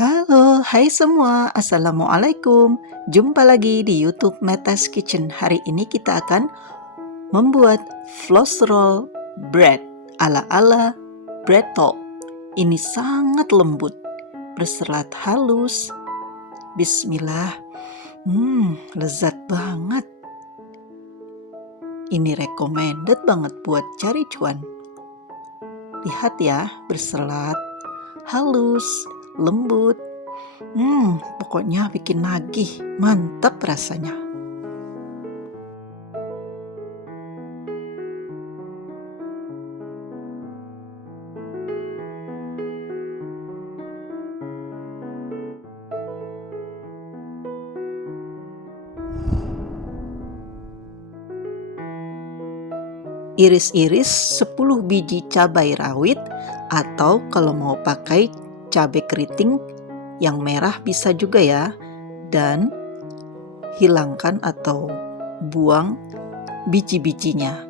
Halo, hai semua, Assalamualaikum. Jumpa lagi di YouTube Meta's Kitchen. Hari ini kita akan membuat floss roll bread ala-ala bread talk. Ini sangat lembut, berserat halus. Bismillah, lezat banget. Ini recommended banget buat cari cuan. Lihat ya, berselat, halus, lembut. Pokoknya bikin nagih, mantap rasanya. Iris-iris 10 biji cabai rawit, atau kalau mau pakai cabai keriting yang merah bisa juga ya. Dan hilangkan atau buang biji-bijinya.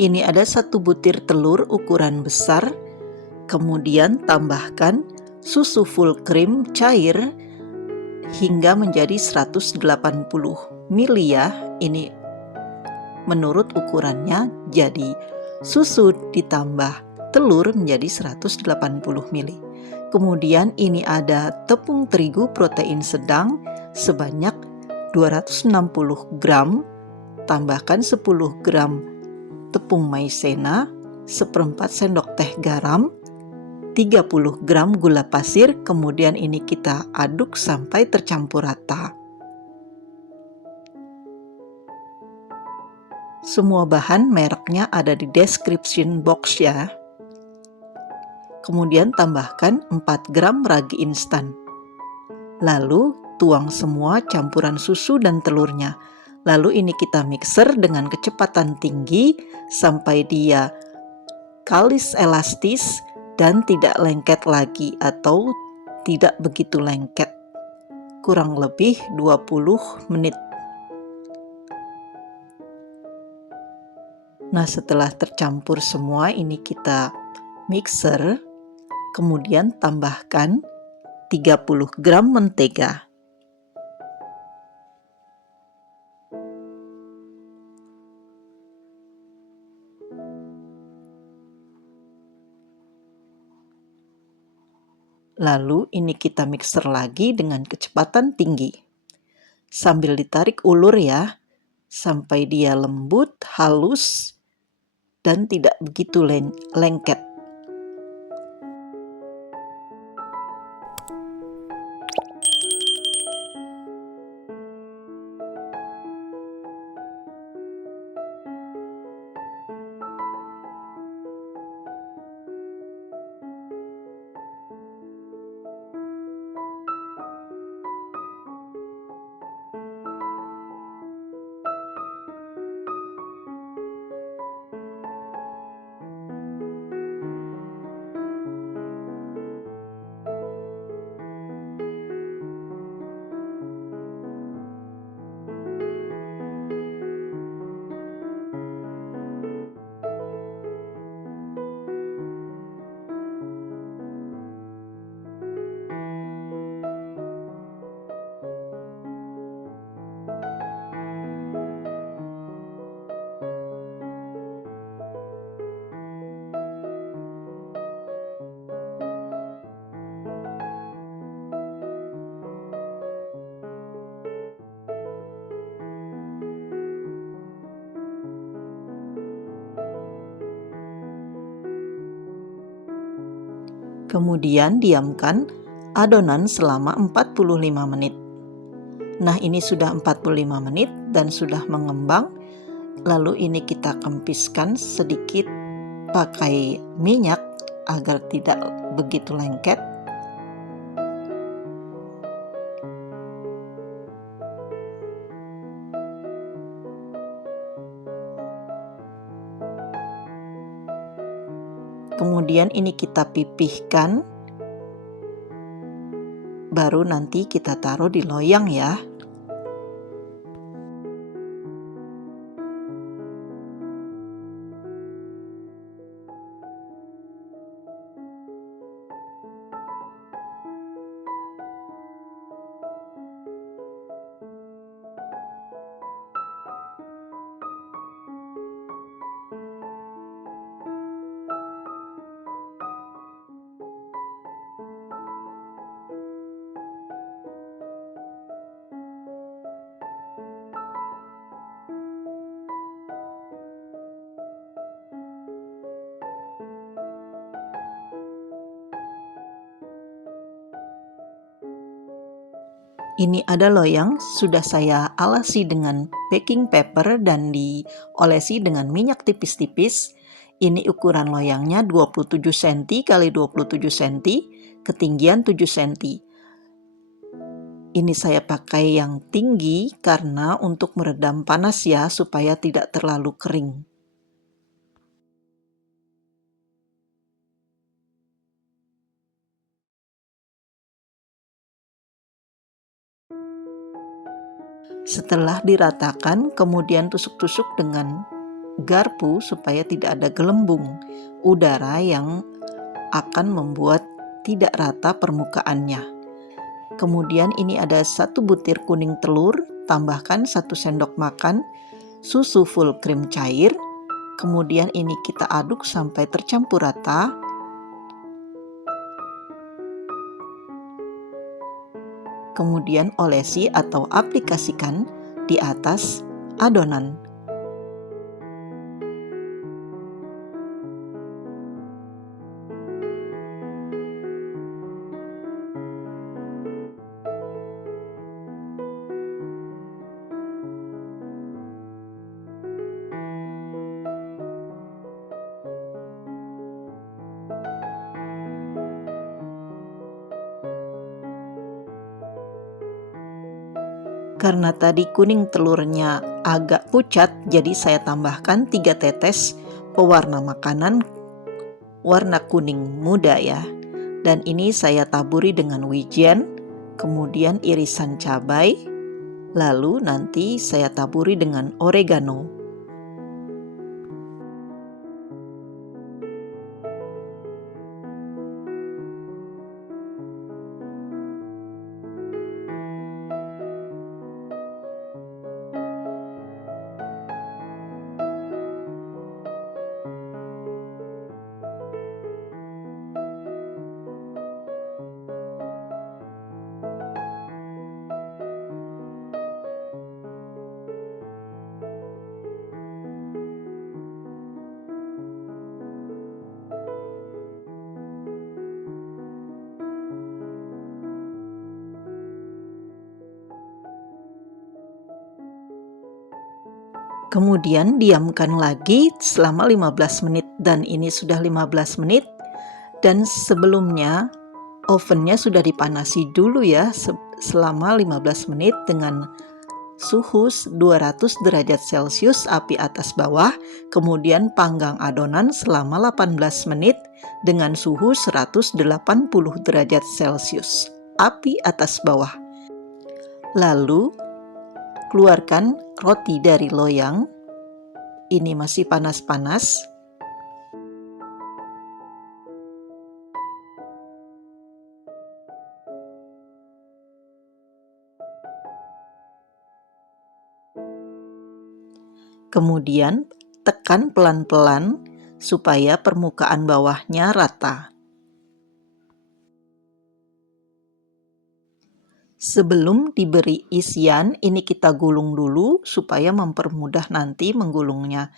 Ini ada 1 butir telur ukuran besar, kemudian tambahkan susu full cream cair hingga menjadi 180 ml ya. Ini menurut ukurannya, jadi susu ditambah telur menjadi 180 ml. Kemudian ini ada tepung terigu protein sedang sebanyak 260 gram, tambahkan 10 gram tepung maizena, 1/4 sendok teh garam, 30 gram gula pasir, kemudian ini kita aduk sampai tercampur rata. Semua bahan mereknya ada di description box ya. Kemudian tambahkan 4 gram ragi instan. Lalu tuang semua campuran susu dan telurnya. Lalu ini kita mixer dengan kecepatan tinggi sampai dia kalis elastis dan tidak lengket lagi atau tidak begitu lengket. Kurang lebih 20 menit. Nah, setelah tercampur semua ini kita mixer, kemudian tambahkan 30 gram mentega. Lalu ini kita mixer lagi dengan kecepatan tinggi. Sambil ditarik ulur ya, sampai dia lembut, halus, dan tidak begitu lengket. Kemudian diamkan adonan selama 45 menit. Nah, ini sudah 45 menit dan sudah mengembang. Lalu ini kita kempiskan sedikit pakai minyak agar tidak begitu lengket. Kemudian ini kita pipihkan baru nanti kita taruh di loyang ya. Ini ada loyang sudah saya alasi dengan baking paper dan diolesi dengan minyak tipis-tipis. Ini ukuran loyangnya 27 cm x 27 cm, ketinggian 7 cm. Ini saya pakai yang tinggi karena untuk meredam panas ya, supaya tidak terlalu kering. Setelah diratakan, kemudian tusuk-tusuk dengan garpu supaya tidak ada gelembung udara yang akan membuat tidak rata permukaannya. Kemudian ini ada 1 butir kuning telur, tambahkan 1 sendok makan susu full krim cair. Kemudian ini kita aduk sampai tercampur rata. Kemudian olesi atau aplikasikan di atas adonan. Karena tadi kuning telurnya agak pucat, jadi saya tambahkan 3 tetes pewarna makanan warna kuning muda ya. Dan ini saya taburi dengan wijen, kemudian irisan cabai, lalu nanti saya taburi dengan oregano. Kemudian diamkan lagi selama 15 menit dan ini sudah 15 menit dan sebelumnya ovennya sudah dipanasi dulu ya selama 15 menit dengan suhu 200 derajat Celcius api atas bawah, kemudian panggang adonan selama 18 menit dengan suhu 180 derajat Celcius api atas bawah. Lalu keluarkan roti dari loyang, ini masih panas-panas. Kemudian tekan pelan-pelan supaya permukaan bawahnya rata. Sebelum diberi isian, ini kita gulung dulu supaya mempermudah nanti menggulungnya.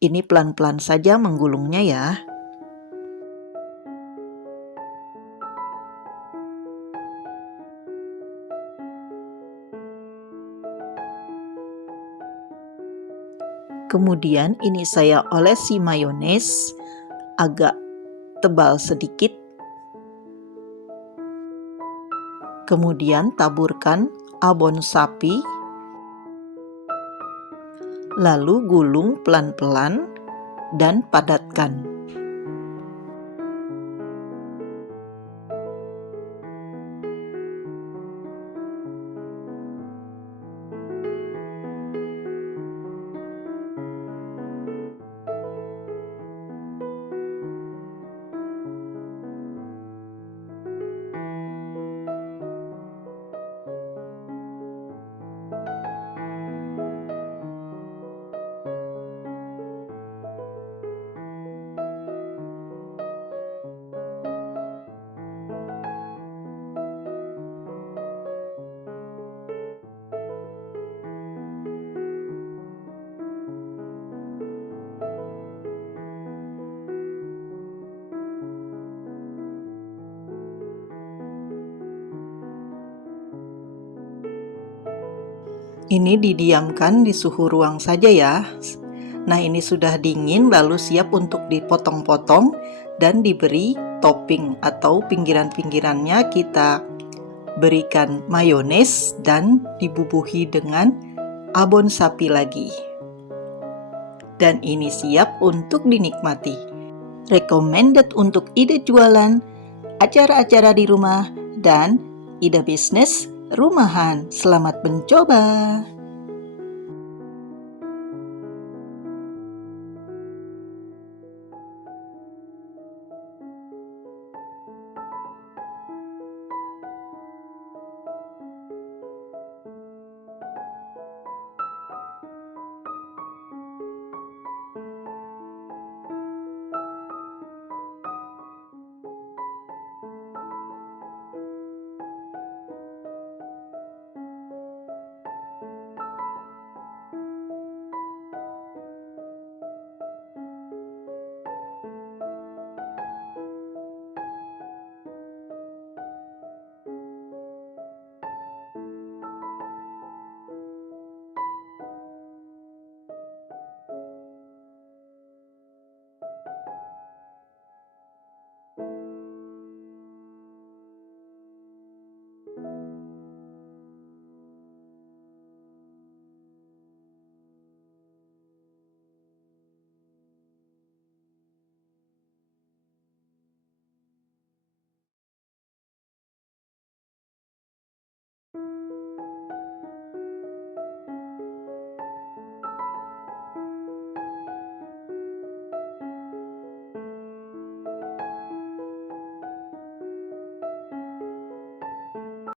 Ini pelan-pelan saja menggulungnya ya. Kemudian ini saya olesi mayones agak tebal sedikit. Kemudian taburkan abon sapi, lalu gulung pelan-pelan dan padatkan. Ini didiamkan di suhu ruang saja ya. Nah, ini sudah dingin lalu siap untuk dipotong-potong dan diberi topping atau pinggiran-pinggirannya kita berikan mayones dan dibubuhi dengan abon sapi lagi. Dan ini siap untuk dinikmati. Recommended untuk ide jualan, acara-acara di rumah, dan ide bisnis rumahan. Selamat mencoba!